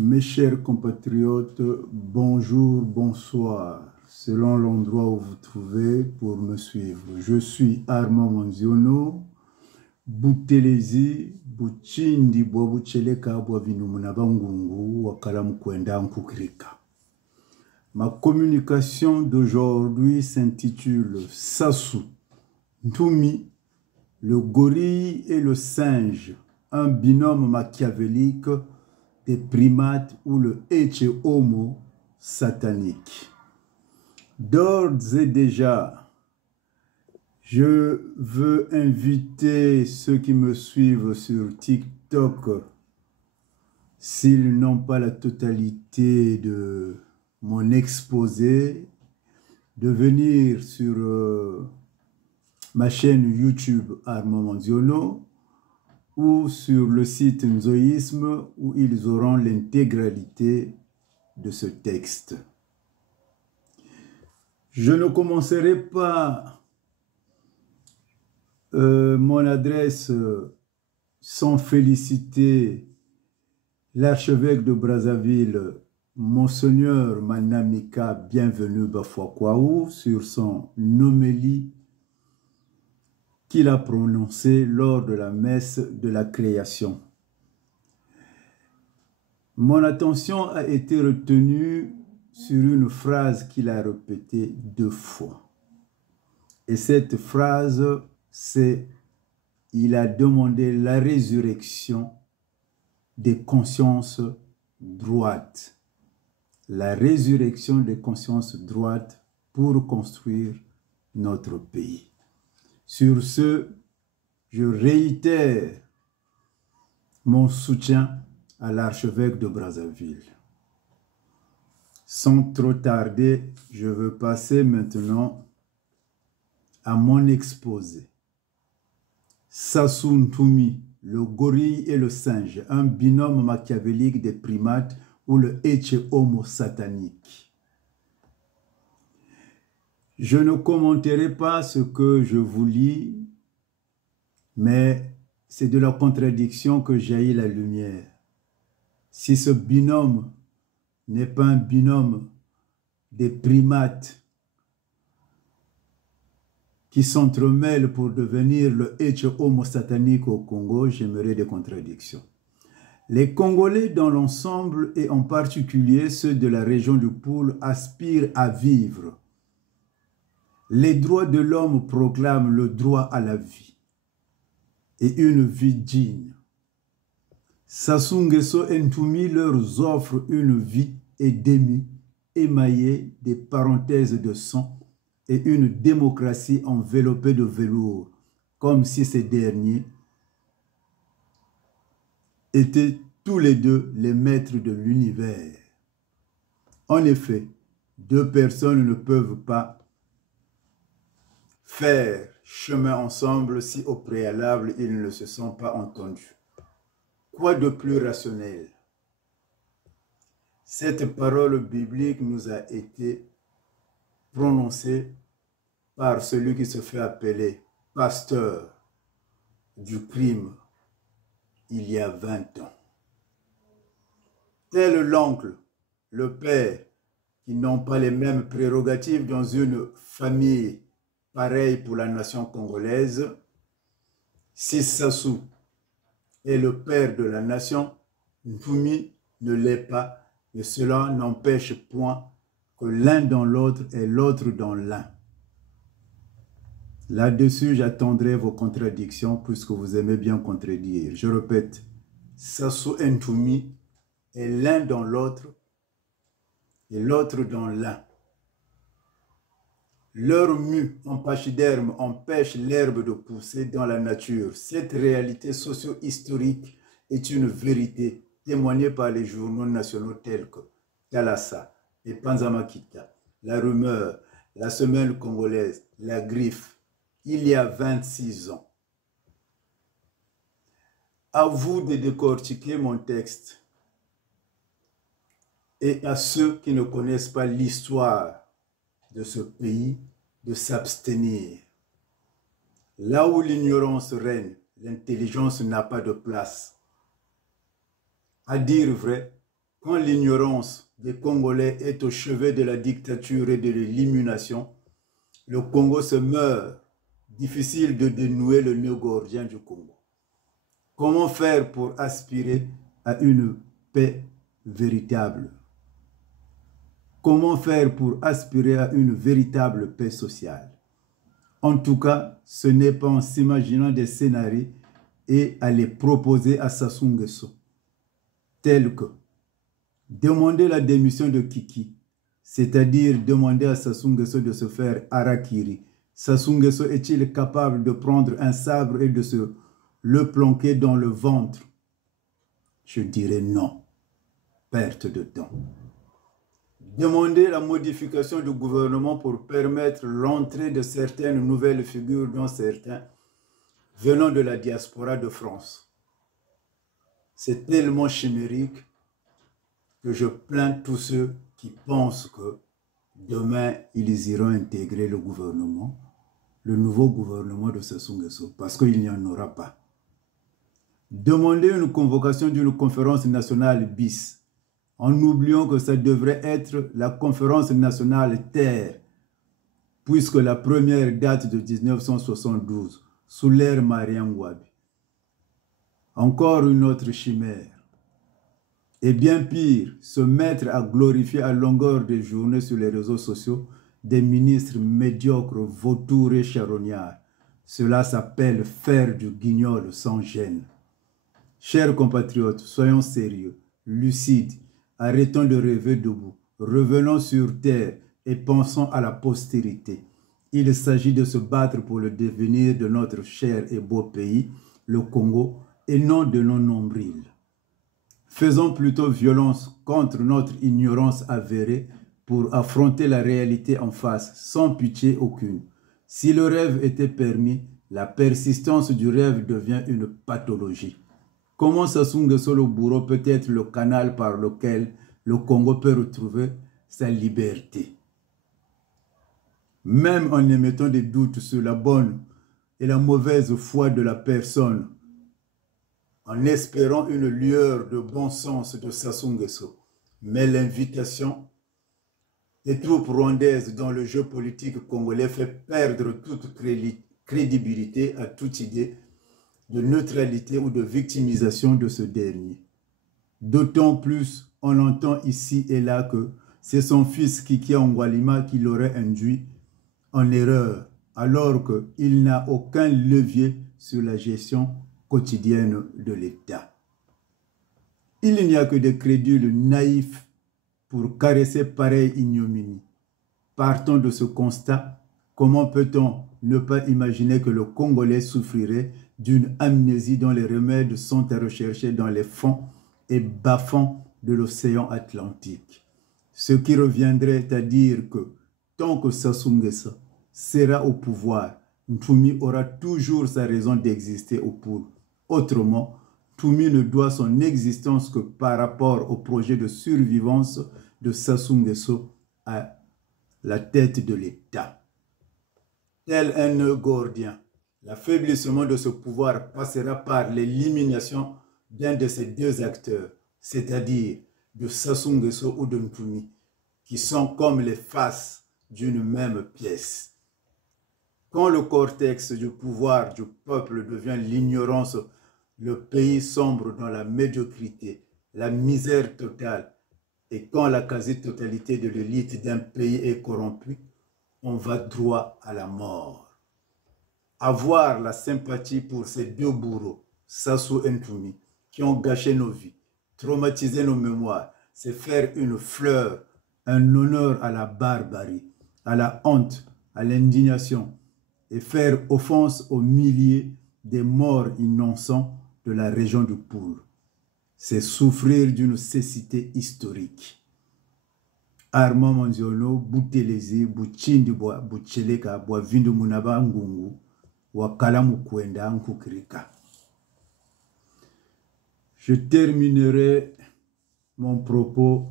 Mes chers compatriotes, bonjour, bonsoir, selon l'endroit où vous trouvez pour me suivre. Je suis Armand Manziono, Boutelezi, Buchindi, Boabucheleka, Boavinumuna Bangungu, Wakalam Kwenda Nkukrika. Ma communication d'aujourd'hui s'intitule Sassou, Ntoumi, le gorille et le singe, un binôme machiavélique des primates ou le Eche Homo satanique. D'ores et déjà, je veux inviter ceux qui me suivent sur TikTok, s'ils n'ont pas la totalité de mon exposé, de venir sur ma chaîne YouTube Armand Manziono ou sur le site Nzoïsme où ils auront l'intégralité de ce texte. Je ne commencerai pas mon adresse sans féliciter l'archevêque de Brazzaville, Monseigneur Manamika Bienvenu Bafouakwaou, sur son homélie qu'il a prononcé lors de la messe de la création. Mon attention a été retenue sur une phrase qu'il a répétée 2 fois. Et cette phrase, c'est « Il a demandé la résurrection des consciences droites ». La résurrection des consciences droites pour construire notre pays. Sur ce, je réitère mon soutien à l'archevêque de Brazzaville. Sans trop tarder, je veux passer maintenant à mon exposé. Sassou Ntoumi, le gorille et le singe, un binôme machiavélique des primates ou le Eche Homo satanique. Je ne commenterai pas ce que je vous lis, mais c'est de la contradiction que jaillit la lumière. Si ce binôme n'est pas un binôme des primates qui s'entremêlent pour devenir le Eche Homo satanique au Congo, j'aimerais des contradictions. Les Congolais dans l'ensemble et en particulier ceux de la région du Poul aspirent à vivre. Les droits de l'homme proclament le droit à la vie et une vie digne. Sassou Nguesso et Ntoumi leur offrent une vie édémie, émaillée des parenthèses de sang et une démocratie enveloppée de velours, comme si ces derniers étaient tous les deux les maîtres de l'univers. En effet, 2 personnes ne peuvent pas faire chemin ensemble si au préalable ils ne se sont pas entendus. Quoi de plus rationnel? Cette parole biblique nous a été prononcée par celui qui se fait appeler pasteur du crime il y a 20 ans. Tel l'oncle, le père, qui n'ont pas les mêmes prérogatives dans une famille pareil pour la nation congolaise, si Sassou est le père de la nation, Ntoumi ne l'est pas, et cela n'empêche point que l'un dans l'autre et l'autre dans l'un. Là-dessus, j'attendrai vos contradictions puisque vous aimez bien contredire. Je répète, Sassou et Ntoumi est l'un dans l'autre et l'autre dans l'un. Leur mue en pachyderme empêche l'herbe de pousser dans la nature. Cette réalité socio-historique est une vérité témoignée par les journaux nationaux tels que Talassa et Panzamakita, La Rumeur, La Semaine congolaise, La Griffe, il y a 26 ans. À vous de décortiquer mon texte et à ceux qui ne connaissent pas l'histoire de ce pays, de s'abstenir. Là où l'ignorance règne, l'intelligence n'a pas de place. À dire vrai, Quand l'ignorance des Congolais est au chevet de la dictature et de l'élimination, le Congo se meurt. Difficile de dénouer le nœud gordien du Congo. Comment faire pour aspirer à une paix véritable? Comment faire pour aspirer à une véritable paix sociale? En tout cas, ce n'est pas en s'imaginant des scénarios et à les proposer à Sassou Nguesso, tels que demander la démission de Kiki, c'est-à-dire demander à Sassou Nguesso de se faire harakiri. Sassou Nguesso est-il capable de prendre un sabre et de se le planquer dans le ventre? Je dirais non. Perte de temps. Demander la modification du gouvernement pour permettre l'entrée de certaines nouvelles figures, dont certains venant de la diaspora de France. C'est tellement chimérique que je plains tous ceux qui pensent que demain, ils iront intégrer le gouvernement, le nouveau gouvernement de Sassou Nguesso, parce qu'il n'y en aura pas. Demander une convocation d'une conférence nationale bis, en oubliant que ça devrait être la conférence nationale Terre, puisque la première date de 1972, sous l'ère Mariam Wabi. Encore une autre chimère. Et bien pire, se mettre à glorifier à longueur de journée sur les réseaux sociaux des ministres médiocres, vautours et charognards. Cela s'appelle faire du guignol sans gêne. Chers compatriotes, soyons sérieux, lucides, arrêtons de rêver debout, revenons sur terre et pensons à la postérité. Il s'agit de se battre pour le devenir de notre cher et beau pays, le Congo, et non de nos nombrils. Faisons plutôt violence contre notre ignorance avérée pour affronter la réalité en face, sans pitié aucune. Si le rêve était permis, la persistance du rêve devient une pathologie. Comment Sassou Nguesso le bourreau peut être le canal par lequel le Congo peut retrouver sa liberté? Même en émettant des doutes sur la bonne et la mauvaise foi de la personne, en espérant une lueur de bon sens de Sassou Nguesso, mais l'invitation des troupes rwandaises dans le jeu politique congolais fait perdre toute crédibilité à toute idée de neutralité ou de victimisation de ce dernier. D'autant plus, on entend ici et là que c'est son fils Kiki Angwalima qui l'aurait induit en erreur, alors qu'il n'a aucun levier sur la gestion quotidienne de l'État. Il n'y a que des crédules naïfs pour caresser pareille ignominie. Partant de ce constat, comment peut-on ne pas imaginer que le Congolais souffrirait d'une amnésie dont les remèdes sont à rechercher dans les fonds et bas-fonds de l'océan Atlantique? Ce qui reviendrait à dire que tant que Sassou Nguesso sera au pouvoir, Ntoumi aura toujours sa raison d'exister au pouvoir. Autrement, Ntoumi ne doit son existence que par rapport au projet de survivance de Sassou Nguesso à la tête de l'État. Tel un nœud gordien, l'affaiblissement de ce pouvoir passera par l'élimination d'un de ces deux acteurs, c'est-à-dire de Sassou Nguesso ou de Ntoumi, qui sont comme les faces d'une même pièce. Quand le cortex du pouvoir du peuple devient l'ignorance, le pays sombre dans la médiocrité, la misère totale, et quand la quasi-totalité de l'élite d'un pays est corrompue, on va droit à la mort. Avoir la sympathie pour ces deux bourreaux, Sassou et Ntoumi, qui ont gâché nos vies, traumatisé nos mémoires, c'est faire une fleur, un honneur à la barbarie, à la honte, à l'indignation, et faire offense aux milliers des morts innocents de la région du Poul. C'est souffrir d'une cécité historique. Armand Manziono, Boutelezi, Bouchindi, Boucheleka, Boavindu Munaba Ngungu, Wakala Mukwenda Nkukirika. Je terminerai mon propos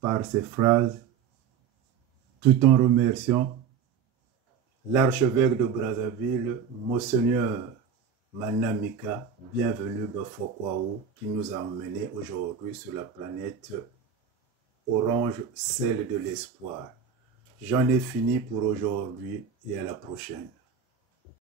par ces phrases tout en remerciant l'archevêque de Brazzaville, Monseigneur Manamika, bienvenue Bafokwaou, qui nous a emmenés aujourd'hui sur la planète orange, celle de l'espoir. J'en ai fini pour aujourd'hui et à la prochaine.